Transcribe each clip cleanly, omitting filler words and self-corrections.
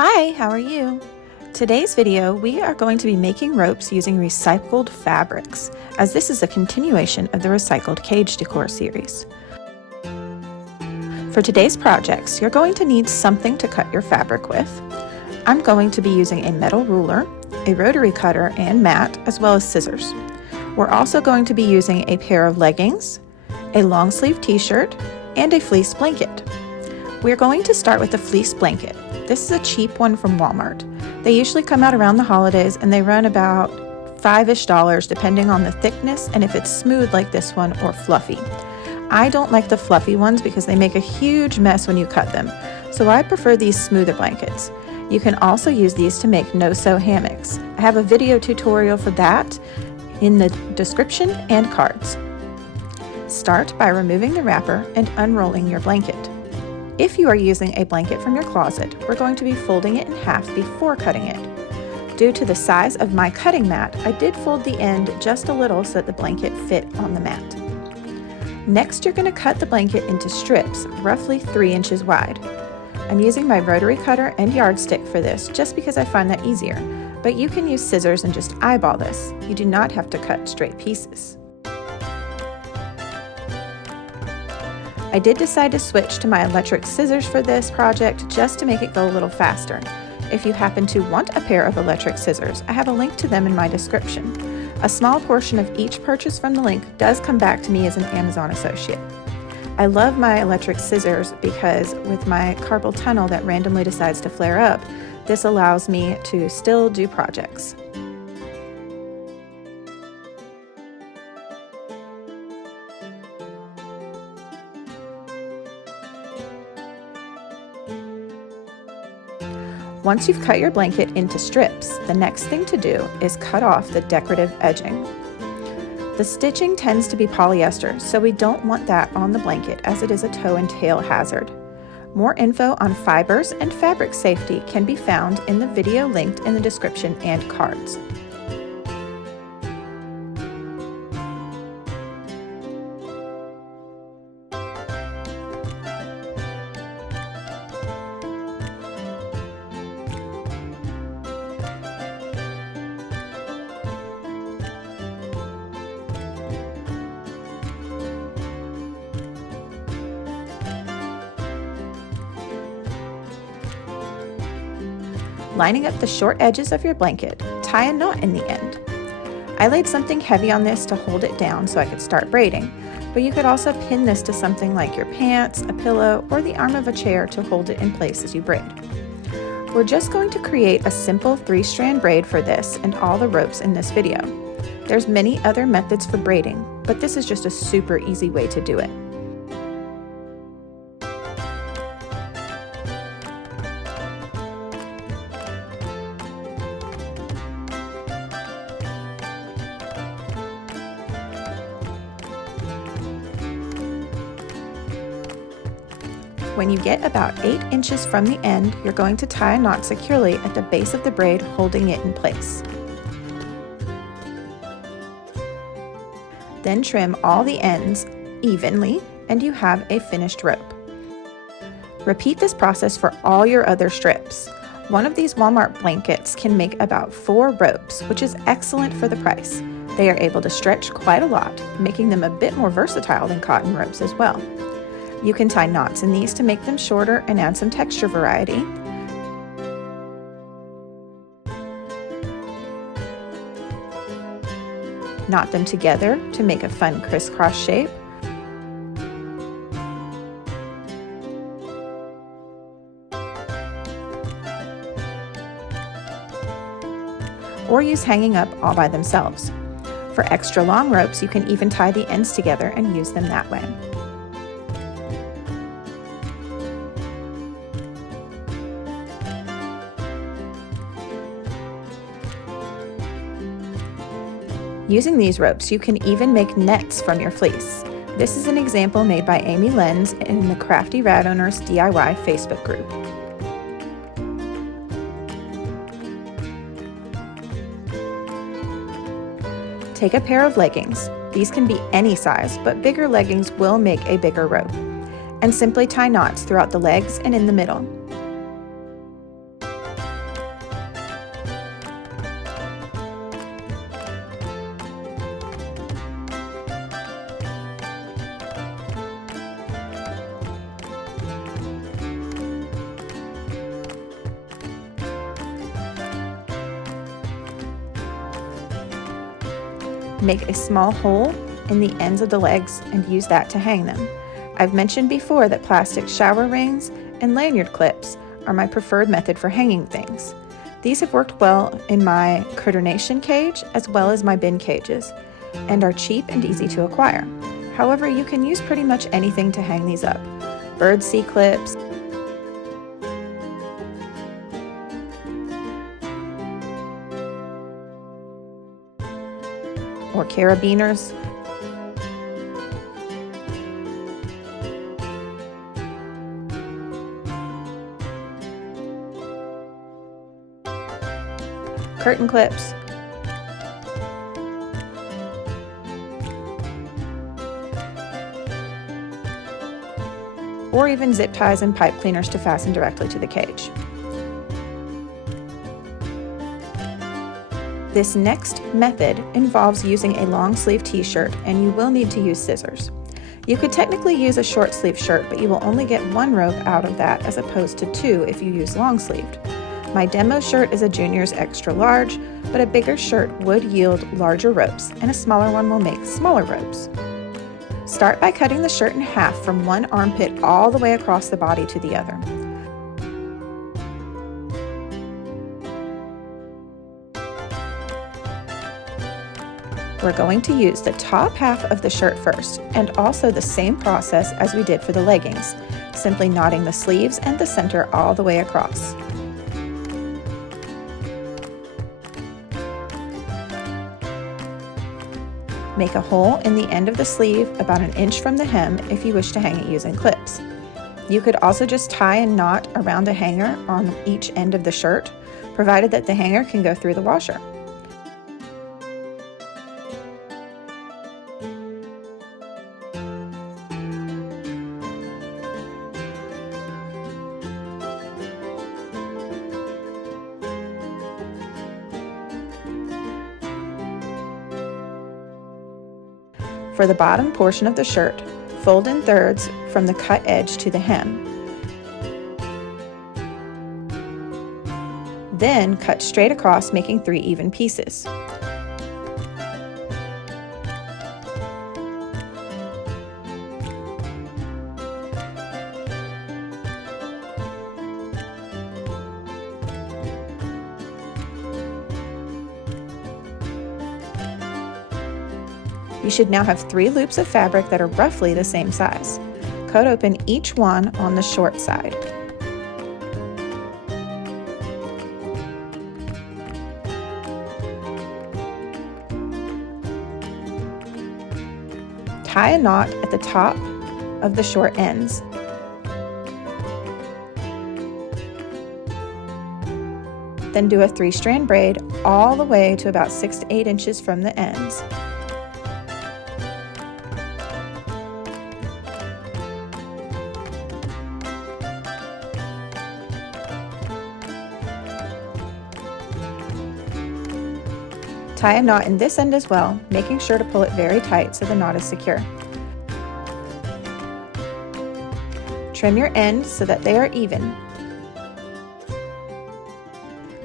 Hi, how are you? Today's video, we are going to be making ropes using recycled fabrics, as this is a continuation of the recycled cage decor series. For today's projects, you're going to need something to cut your fabric with. I'm going to be using a metal ruler, a rotary cutter and mat, as well as scissors. We're also going to be using a pair of leggings, a long sleeve t-shirt, and a fleece blanket. We're going to start with the fleece blanket. This is a cheap one from Walmart. They usually come out around the holidays and they run about $5-ish depending on the thickness and if it's smooth like this one or fluffy. I don't like the fluffy ones because they make a huge mess when you cut them, so I prefer these smoother blankets. You can also use these to make no-sew hammocks. I have a video tutorial for that in the description and cards. Start by removing the wrapper and unrolling your blanket. If you are using a blanket from your closet, we're going to be folding it in half before cutting it. Due to the size of my cutting mat, I did fold the end just a little so that the blanket fit on the mat. Next, you're going to cut the blanket into strips, roughly 3 inches wide. I'm using my rotary cutter and yardstick for this just because I find that easier, but you can use scissors and just eyeball this. You do not have to cut straight pieces. I did decide to switch to my electric scissors for this project just to make it go a little faster. If you happen to want a pair of electric scissors, I have a link to them in my description. A small portion of each purchase from the link does come back to me as an Amazon associate. I love my electric scissors because with my carpal tunnel that randomly decides to flare up, this allows me to still do projects. Once you've cut your blanket into strips, the next thing to do is cut off the decorative edging. The stitching tends to be polyester, so we don't want that on the blanket as it is a toe and tail hazard. More info on fibers and fabric safety can be found in the video linked in the description and cards. Lining up the short edges of your blanket, tie a knot in the end. I laid something heavy on this to hold it down so I could start braiding, but you could also pin this to something like your pants, a pillow, or the arm of a chair to hold it in place as you braid. We're just going to create a simple 3-strand braid for this and all the ropes in this video. There's many other methods for braiding, but this is just a super easy way to do it. When you get about 8 inches from the end, you're going to tie a knot securely at the base of the braid, holding it in place. Then trim all the ends evenly, and you have a finished rope. Repeat this process for all your other strips. One of these Walmart blankets can make about 4 ropes, which is excellent for the price. They are able to stretch quite a lot, making them a bit more versatile than cotton ropes as well. You can tie knots in these to make them shorter and add some texture variety. Knot them together to make a fun crisscross shape. Or use hanging up all by themselves. For extra long ropes, you can even tie the ends together and use them that way. Using these ropes, you can even make nets from your fleece. This is an example made by Amy Lenz in the Crafty Rat Owners DIY Facebook group. Take a pair of leggings. These can be any size, but bigger leggings will make a bigger rope. And simply tie knots throughout the legs and in the middle. Make a small hole in the ends of the legs and use that to hang them. I've mentioned before that plastic shower rings and lanyard clips are my preferred method for hanging things. These have worked well in my Critter Nation cage as well as my bin cages and are cheap and easy to acquire. However, you can use pretty much anything to hang these up. Birdseed clips, or carabiners, curtain clips, or even zip ties and pipe cleaners to fasten directly to the cage. This next method involves using a long sleeve t-shirt, and you will need to use scissors. You could technically use a short sleeve shirt, but you will only get one rope out of that as opposed to two if you use long sleeved. My demo shirt is a junior's extra large, but a bigger shirt would yield larger ropes, and a smaller one will make smaller ropes. Start by cutting the shirt in half from one armpit all the way across the body to the other. We're going to use the top half of the shirt first, and also the same process as we did for the leggings, simply knotting the sleeves and the center all the way across. Make a hole in the end of the sleeve about an inch from the hem if you wish to hang it using clips. You could also just tie a knot around a hanger on each end of the shirt, provided that the hanger can go through the washer. For the bottom portion of the shirt, fold in thirds from the cut edge to the hem. Then cut straight across, making 3 even pieces. You should now have 3 loops of fabric that are roughly the same size. Cut open each one on the short side. Tie a knot at the top of the short ends. Then do a 3-strand braid all the way to about 6 to 8 inches from the ends. Tie a knot in this end as well, making sure to pull it very tight so the knot is secure. Trim your ends so that they are even.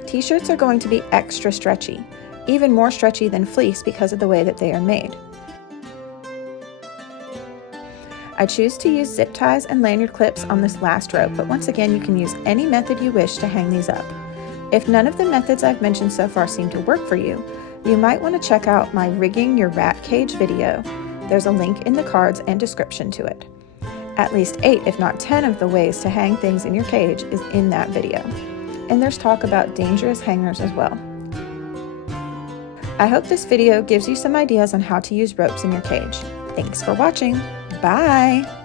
T-shirts are going to be extra stretchy, even more stretchy than fleece because of the way that they are made. I choose to use zip ties and lanyard clips on this last rope, but once again you can use any method you wish to hang these up. If none of the methods I've mentioned so far seem to work for you, you might want to check out my Rigging Your Rat Cage video. There's a link in the cards and description to it. At least 8, if not 10 of the ways to hang things in your cage is in that video. And there's talk about dangerous hangers as well. I hope this video gives you some ideas on how to use ropes in your cage. Thanks for watching. Bye!